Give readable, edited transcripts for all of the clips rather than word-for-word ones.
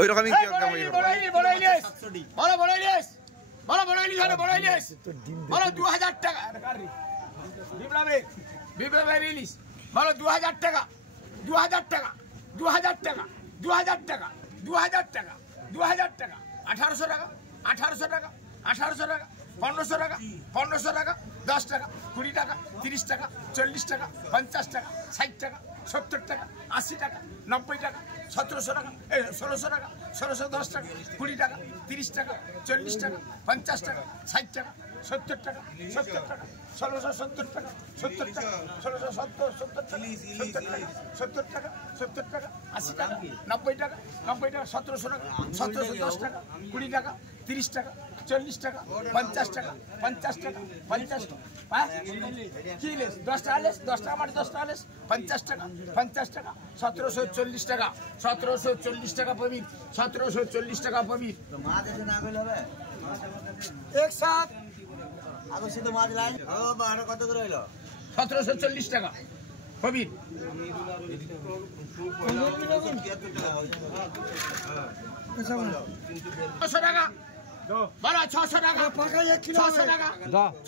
ওই রকমই কি বলো 2000 টাকা বিপ্লবের ইলিশ বলো 2000 টাকা 2000 টাকা 2000 টাকা 2000 টাকা 2000 টাকা 2000 টাকা 1800 টাকা 1800 টাকা 1800 টাকা 1500 টাকা 1500 টাকা 10 টাকা 20 টাকা 30 টাকা 40 টাকা 50 টাকা 60 টাকা 70 টাকা 80 টাকা 90 টাকা 1700 টাকা 1600 টাকা 1610 টাকা 20 টাকা 30 টাকা 40 টাকা 50 টাকা 60 টাকা 70 টাকা 70 টাকা 1670 টাকা 70 টাকা 1670 70 টাকা 70 টাকা 70 টাকা 80 টাকা 90 টাকা 90 টাকা 1700 টাকা 1710 টাকা 20 টাকা 30 টাকা 40 টাকা 50 টাকা 50 টাকা 50 টাকা কি লেস 10 টাকা লেস 10 টাকা মানে 10 টাকা লেস 50 টাকা 50 টাকা 1740 টাকা 1740 টাকা পবির 1740 টাকা পবির তো মাছ এসে না গেলে হবে এক সাথ আগে সে তো মাছ লাইন ও বাড়া কত করে হলো 1740 টাকা পবির 600 টাকা বলো 600 টাকা 600 টাকা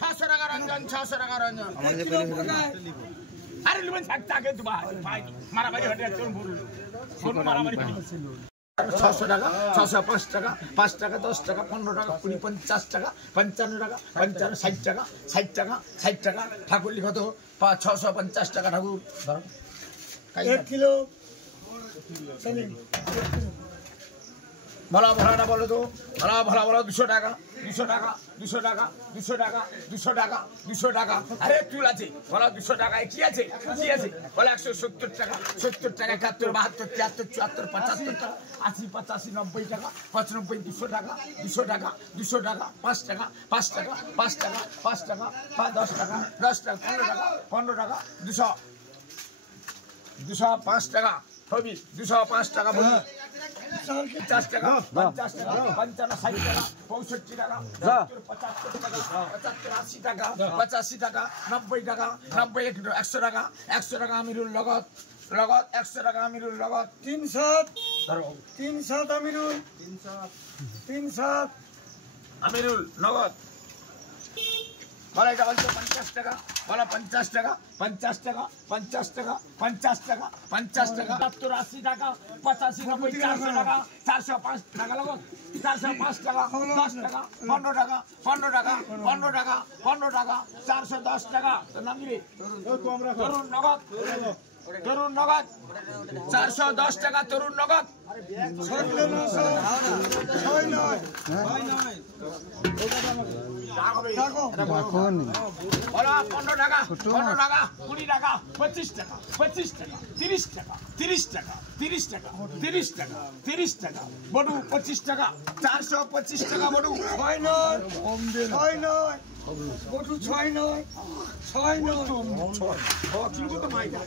600 টাকা রঞ্জন 600 টাকা রঞ্জন আরে লিবেন থাকতে আগে তো ভাই মারামারি হটে একজন বলুন মারামারি 600 টাকা 605 টাকা 5 টাকা 10 টাকা 15 টাকা 20 50 টাকা 55 টাকা 55 60 টাকা 60 টাকা 60 টাকা ঠাকুর লিখত 650 টাকা ঠাকুর 1 কিলো ভলা ভলাটা বলো তো ভলা ভলা বলো 200 টাকা 200 টাকা 200 টাকা 200 টাকা 200 টাকা 200 টাকা আরে তুল আছে বলো 200 টাকায় কি আছে কি আছে বলো 170 টাকা 70 টাকা 71 72 73 74 75 টাকা 80 85 90 টাকা 95 200 টাকা 200 টাকা 200 টাকা 5 টাকা 5 টাকা 5 টাকা 5 টাকা 10 টাকা 10 টাকা 15 টাকা 200 205 টাকা হবি 205 টাকা বলি 50 টাকা 50 টাকা 55 60 টাকা 65 টাকা 75 টাকা 80 টাকা 85 টাকা 90 টাকা 90 100 টাকা 100 টাকা আমিরুল লগত 100 টাকা আমিরুল লগত 300 আমিরুল 300 আমিরুল লগত বলা এটা বলছো 50 টাকা বলা 50 টাকা 50 টাকা 50 টাকা 50 টাকা 50 টাকা 70 80 টাকা 85 90 400 টাকা 405 টাকা লাগো 405 টাকা 10 টাকা 15 টাকা 15 টাকা 15 টাকা 15 টাকা 410 টাকা তোর নাম কি তরুণ নগদ তরুণ নগদ 410 টাকা তরুণ নগদ 6 কিলো 15 টাকা 15 টাকা 20 টাকা 25 টাকা 25 টাকা 30 টাকা 30 টাকা 30 টাকা 30 টাকা 30 টাকা বড়ু 25 টাকা 425 টাকা বড়ু 6 নয় কম দে 6 নয় বড়ু 6 নয় 6 নয় কিন্তু তো মাইদা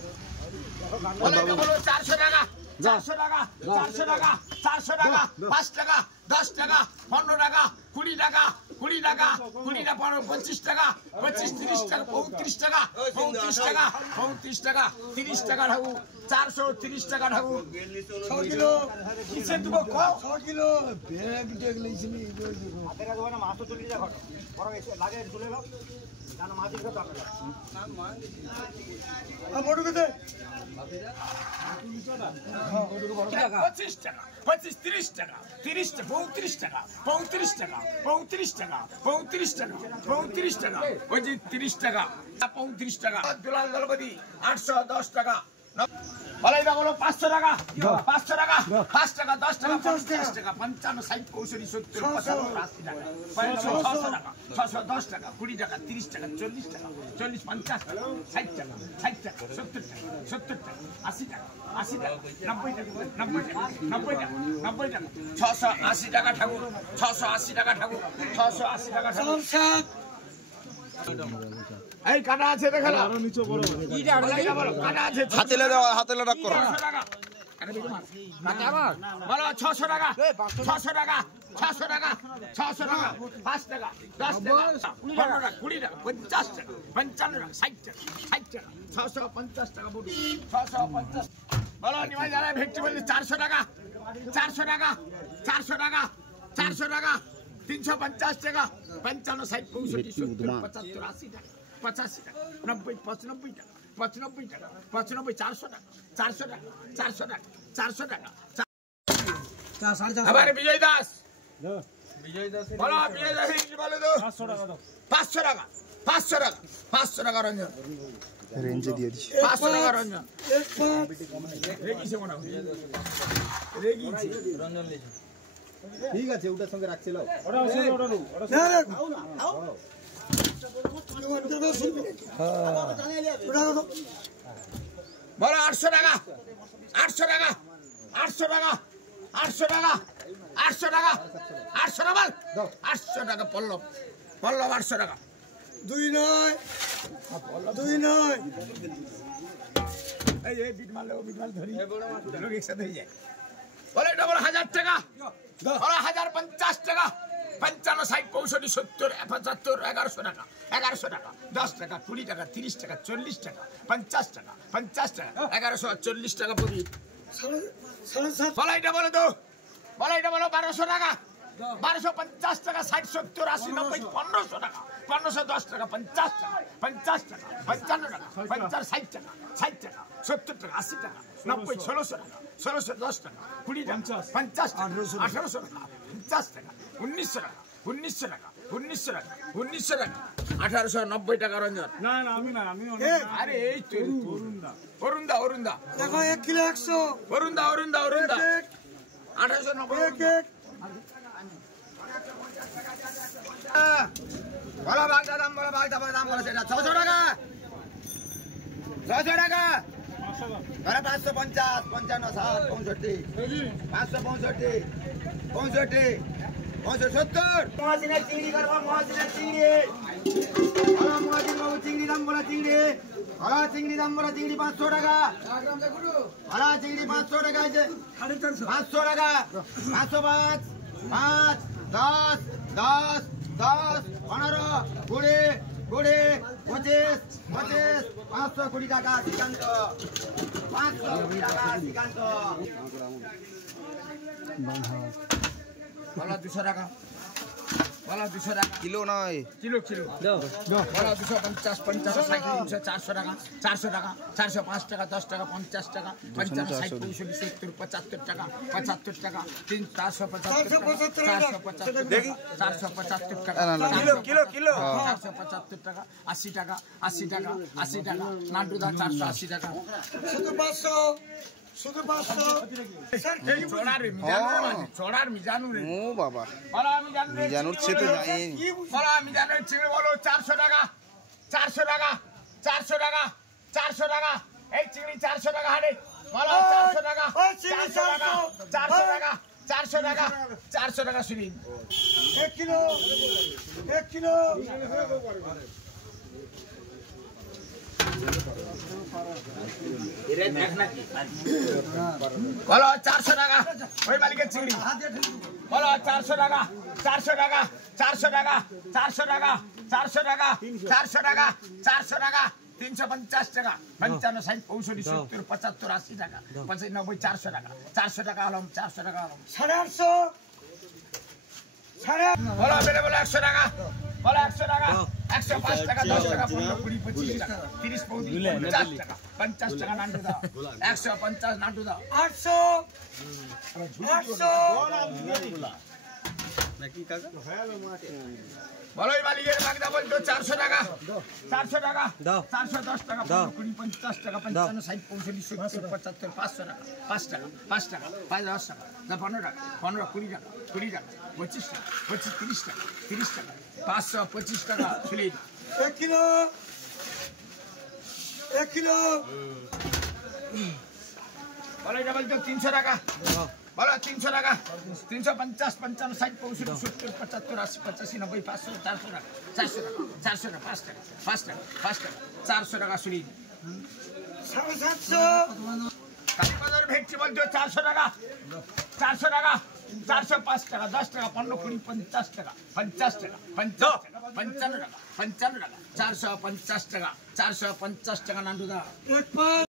বলে এটা বলো 400 টাকা 400 টাকা 400 টাকা 400 টাকা 5 টাকা 10 টাকা 15 টাকা 20 টাকা 20 টাকা 20 টাকা 25 টাকা 25 30 টাকা 35 টাকা 35 টাকা 35 টাকা 30 টাকা ঢাকু 430 টাকা ঢাকু 6 কিলো কিসে দিব 6 কিলো ব্যাগ টেক লইছিনি হাতের আগে না মাছ তো চলে যা ঘর বড় এসে লাগে চলে যাও জানো মাছ দিকে তো আপনারা আ বড় কত 25 টাকা 25 30 টাকা 30 টাকা 35 টাকা 35 টাকা 35 টাকা 35 টাকা 35 টাকা ওই যে 30 টাকা 35 টাকা দুলাল দলপতি 810 টাকা বলাই দা বলো 500 টাকা 500 টাকা 5 টাকা 10 টাকা 50 টাকা 55 60 65 70 85 টাকা 600 টাকা 610 টাকা 20 টাকা 30 টাকা 40 টাকা 40 50 টাকা 60 টাকা 60 টাকা 70 টাকা 70 টাকা 80 টাকা 80 টাকা 90 টাকা 90 টাকা 90 টাকা 90 টাকা 680 টাকা ঠাকুর 680 টাকা ঠাকুর 680 টাকা ঠাকুর এই কাটা আছে দেখালা আরো নিচে বড় কাটা আছে হাতেলে দাও হাতেলে রাখ করো বলো 600 টাকা 600 টাকা 600 টাকা 600 টাকা 5 টাকা 10 টাকা 15 টাকা 20 টাকা 50 টাকা 55 টাকা 60 টাকা 60 টাকা 650 টাকা বড় 650 বলো নিমাই যারা ভেট্টি বলে 400 টাকা 400 টাকা 400 টাকা 400 টাকা 350 টাকা 55 60 65 70 75 80 টাকা 85 টাকা 90 95 টাকা 95 টাকা 95 400 টাকা 400 টাকা 400 টাকা 400 টাকা আবার বিজয় দাস বলো বিজয় দাস কি বলে তো 500 টাকা 500 টাকা 500 টাকা রঞ্জন রেঞ্জে দিয়ে দিচ্ছি 500 টাকা রঞ্জন রেগিছে মনে হয় রেগিছে রঞ্জন লেছে ঠিক আছে ওটার সঙ্গে রাখছি লাও বলো 800 টাকা 800 টাকা 800 টাকা 800 টাকা 800 টাকা 800 টাকা 800 টাকা পল্লব পল্লব 800 টাকা 2 নয় 2 নয় এই বিট মারলে ও বিট মারলে ধরি লোক একসাথে হয়ে যায় বলে ডবল 1000 টাকা বলো 1050 টাকা 55 60 65 70 75 1100 টাকা 1100 টাকা 10 টাকা 20 টাকা 30 টাকা 40 টাকা 50 টাকা 50 টাকা 1140 টাকা প্রদীপ বলো এটা বলো তো বলো এটা বলো 1200 টাকা 1250 টাকা 60 70 80 90 1500 টাকা 1510 টাকা 50 টাকা 50 টাকা 55 টাকা 50 60 টাকা 60 টাকা 70 টাকা 80 টাকা 90 1600 টাকা 1610 টাকা 20 টাকা 50 টাকা 1800 টাকা 50 টাকা 1900 টাকা 1900 টাকা 1900 টাকা 1900 টাকা 1890 টাকা রঞ্জন না না আমি না আমি আরে এই তো অরুণদা অরুণদা দেখো 1 কিলো 100 অরুণদা 1890 বলো বাগদা দাম বলো বাগদা দাম বলো সেটা 600 টাকা 600 টাকা বলো 550 55 60 65 565 65 65 মহাজিনের চিংড়ি করবো মহাজিনের চিংড়ি বলো মহাজিন বাবু চিংড়ি দাম বলো চিংড়ি বলো চিংড়ি দাম বলো চিংড়ি 500 টাকা বলো চিংড়ি 500 টাকা আছে 500 টাকা 505 5 10 10 10 15 20 20 25 25 520 টাকা শ্রীকান্ত 520 টাকা শ্রীকান্ত বলো 200 টাকা বলো 200 টাকা কিলো নয় কিলো কিলো বলো 250 50 60 400 টাকা 400 টাকা 405 টাকা 10 টাকা 50 টাকা 55 60 65 70 75 টাকা 75 টাকা 475 টাকা দেখি 475 টাকা কিলো 475 টাকা 80 টাকা 80 টাকা 80 টাকা নান্টুদা 480 টাকা শুধু 500 শুধু 500 এই চড়ার মিজানু রে ও বাবা বলো মিজানুর সে তো জানি বলো মিজানুর চিংড়ি বলো 400 টাকা 400 টাকা 400 টাকা 400 টাকা এই চিংড়ি 400 টাকা হারে বলো 400 টাকা 400 টাকা 400 টাকা 400 টাকা 400 টাকা শুনি 1 কিলো 1 কিলো বলো 400 টাকা ওই মালিকের চিংড়ি বলো 400 টাকা 400 টাকা 400 টাকা 400 টাকা 400 টাকা 400 টাকা 400 টাকা 350 টাকা 55 60 65 70 75 80 টাকা 85 90 400 টাকা 400 টাকা আলম 400 টাকা আলম 850 বলো বেলে বলো 100 টাকা বলো 100 টাকা 105 টাকা 10 টাকা 15 20 25 টাকা 30 50 টাকা 50 টাকা নান্টু দাও 150 নান্টু দাও 800 বলো এই মালিকের বাগদা বলতো 400 টাকা 400 টাকা 410 টাকা 20 50 টাকা 55 60 65 70 75 500 টাকা 5 টাকা 5 টাকা 5 10 টাকা 15 টাকা 15 20 টাকা 20 টাকা 25 টাকা 25 30 টাকা 30 টাকা 525 টাকা ফিলিপ 1 কিলো 1 কিলো বলো এটা বলতো 300 টাকা বলো 300 টাকা 350 55 60 65 70 75 80 85 90 500 400 টাকা 400 টাকা 5 টাকা 5 টাকা 5 টাকা 400 টাকা শুনি 750 কালীবাজার ভেটকি বলতো 400 টাকা 400 টাকা 405 টাকা 10 টাকা 15 20 50 টাকা 50 টাকা 50 টাকা 55 টাকা 55 টাকা 450 টাকা 450 টাকা নান্টুদা 1